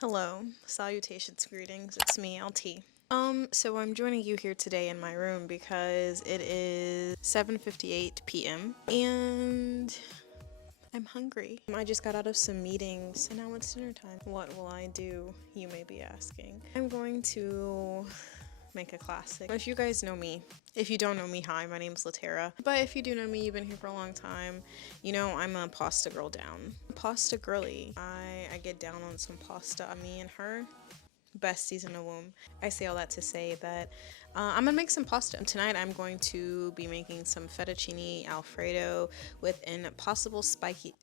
Hello, salutations, greetings, it's me, LT. So I'm joining you here today in my room because it is 7:58 p.m. and I'm hungry. I just got out of some meetings and now it's dinner time. What will I do, you may be asking? I'm going to make a classic. If you guys know me, if you don't know me, hi, my name's Latera. But if you do know me, you've been here for a long time, you know I'm a pasta girl down. Pasta girly. I get down on some pasta. Me and her, besties in the womb. I say all that to say that I'm gonna make some pasta. Tonight I'm going to be making some fettuccine Alfredo with impossible spicy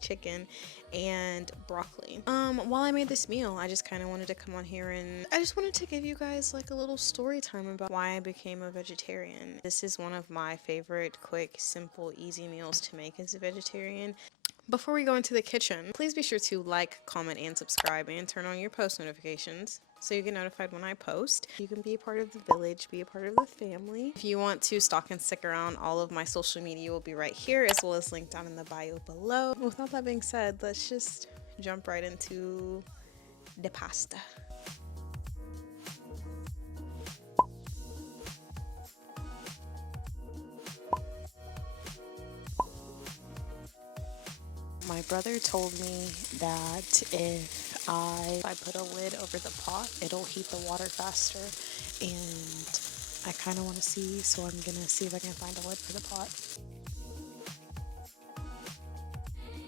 chicken and broccoli. While I made this meal, I just kind of wanted to come on here and I just wanted to give you guys like a little story time about why I became a vegetarian. This is one of my favorite quick, simple, easy meals to make as a vegetarian. Before we go into the kitchen, please be sure to like, comment, and subscribe and turn on your post notifications so you get notified when I post. You can be a part of the village, be a part of the family. If you want to stalk and stick around, all of my social media will be right here as well as linked down in the bio below. With all that being said, let's just jump right into the pasta. My brother told me that if I put a lid over the pot, it'll heat the water faster, and I kind of want to see, so I'm gonna see if I can find a lid for the pot.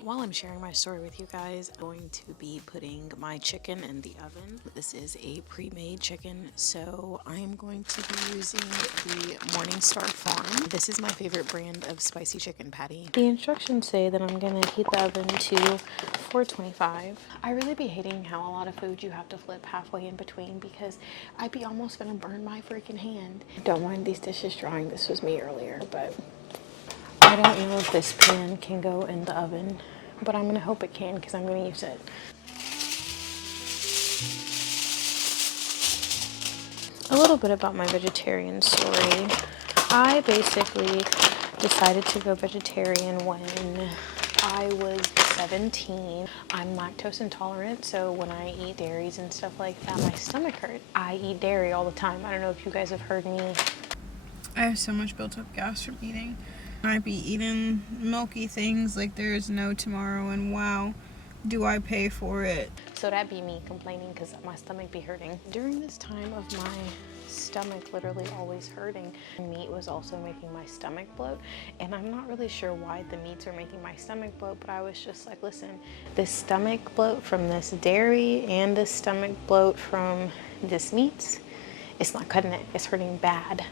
While I'm sharing my story with you guys, I'm going to be putting my chicken in the oven. This is a pre-made chicken, so I am going to be using the Morningstar Farm. This is my favorite brand of spicy chicken patty. The instructions say that I'm gonna heat the oven to 425. I really be hating how a lot of food you have to flip halfway in between because I'd be almost gonna burn my freaking hand. Don't mind these dishes drying, this was me earlier, but I don't know if this pan can go in the oven, but I'm gonna hope it can because I'm gonna use it. A little bit about my vegetarian story. I basically decided to go vegetarian when I was 17. I'm lactose intolerant, so when I eat dairies and stuff like that, my stomach hurts. I eat dairy all the time. I don't know if you guys have heard me. I have so much built up gas from eating. I be eating milky things like there's no tomorrow, and wow, do I pay for it. So that be me complaining because my stomach be hurting. During this time of my stomach literally always hurting, meat was also making my stomach bloat, and I'm not really sure why the meats are making my stomach bloat, but I was just like, listen, this stomach bloat from this dairy and this stomach bloat from this meat, it's not cutting it, it's hurting bad.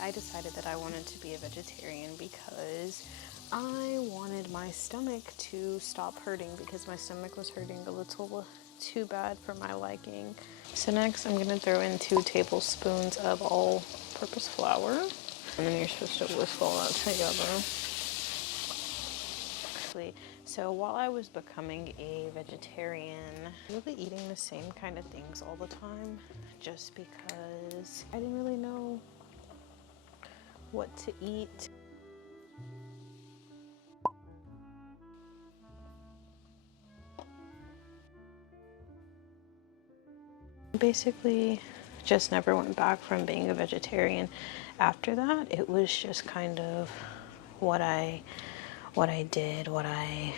I decided that I wanted to be a vegetarian because I wanted my stomach to stop hurting because my stomach was hurting a little too bad for my liking. So next I'm going to throw in 2 tablespoons of all-purpose flour, and then you're supposed to whisk all that together. So while I was becoming a vegetarian, really eating the same kind of things all the time just because I didn't really know what to eat. Basically just never went back from being a vegetarian after that. It was just kind of what I did, what I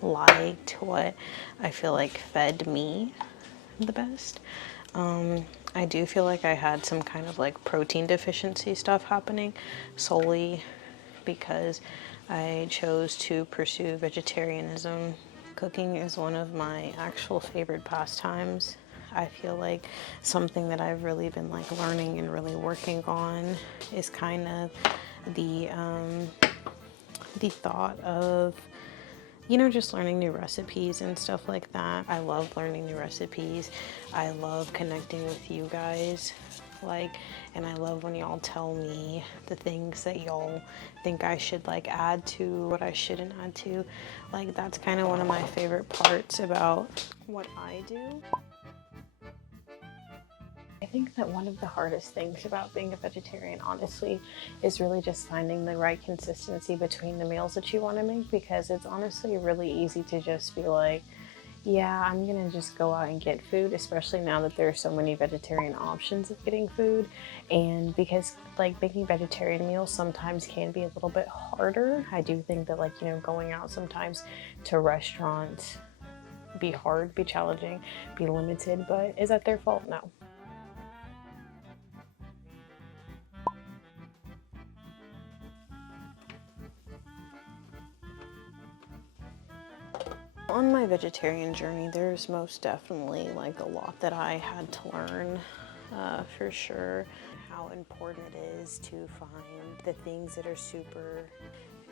liked, what I feel like fed me the best. I do feel like I had some kind of like protein deficiency stuff happening solely because I chose to pursue vegetarianism. Cooking is one of my actual favorite pastimes. I feel like something that I've really been like learning and really working on is kind of the thought of, you know, just learning new recipes and stuff like that. I love learning new recipes. I love connecting with you guys. Like, and I love when y'all tell me the things that y'all think I should like add to, what I shouldn't add to. Like, that's kind of one of my favorite parts about what I do. I think that one of the hardest things about being a vegetarian, honestly, is really just finding the right consistency between the meals that you want to make, because it's honestly really easy to just be like, yeah, I'm gonna just go out and get food, especially now that there are so many vegetarian options of getting food. And because like making vegetarian meals sometimes can be a little bit harder, I do think that, like, you know, going out sometimes to restaurants be hard, be challenging, be limited, but is that their fault? No. On my vegetarian journey, there's most definitely like a lot that I had to learn, for sure. How important it is to find the things that are super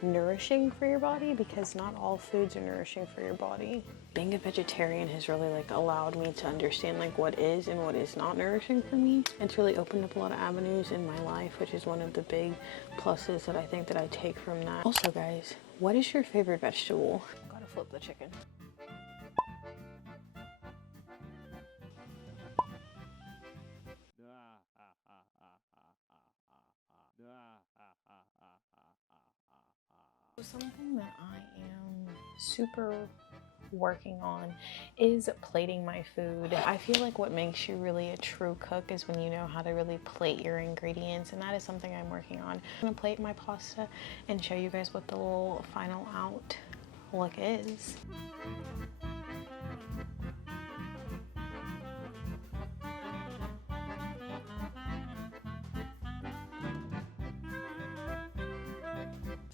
nourishing for your body, because not all foods are nourishing for your body. Being a vegetarian has really like allowed me to understand like what is and what is not nourishing for me. It's really opened up a lot of avenues in my life, which is one of the big pluses that I think that I take from that. Also, guys, what is your favorite vegetable? Gotta flip the chicken. Something that I am super working on is plating my food. I feel like what makes you really a true cook is when you know how to really plate your ingredients, and that is something I'm working on. I'm gonna plate my pasta and show you guys what the little final out look is.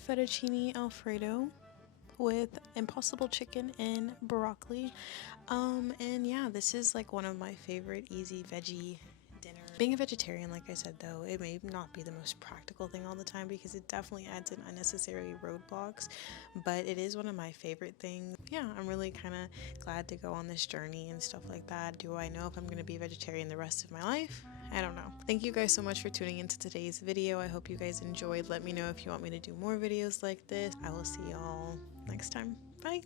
Fettuccine Alfredo with impossible chicken and broccoli. And yeah, this is like one of my favorite easy veggie dinners. Being a vegetarian, like I said though, it may not be the most practical thing all the time because it definitely adds in unnecessary roadblocks, but it is one of my favorite things. Yeah, I'm really kind of glad to go on this journey and stuff like that. Do I know if I'm going to be vegetarian the rest of my life? I don't know. Thank you guys so much for tuning into today's video. I hope you guys enjoyed. Let me know if you want me to do more videos like this. I will see y'all next time. Bye.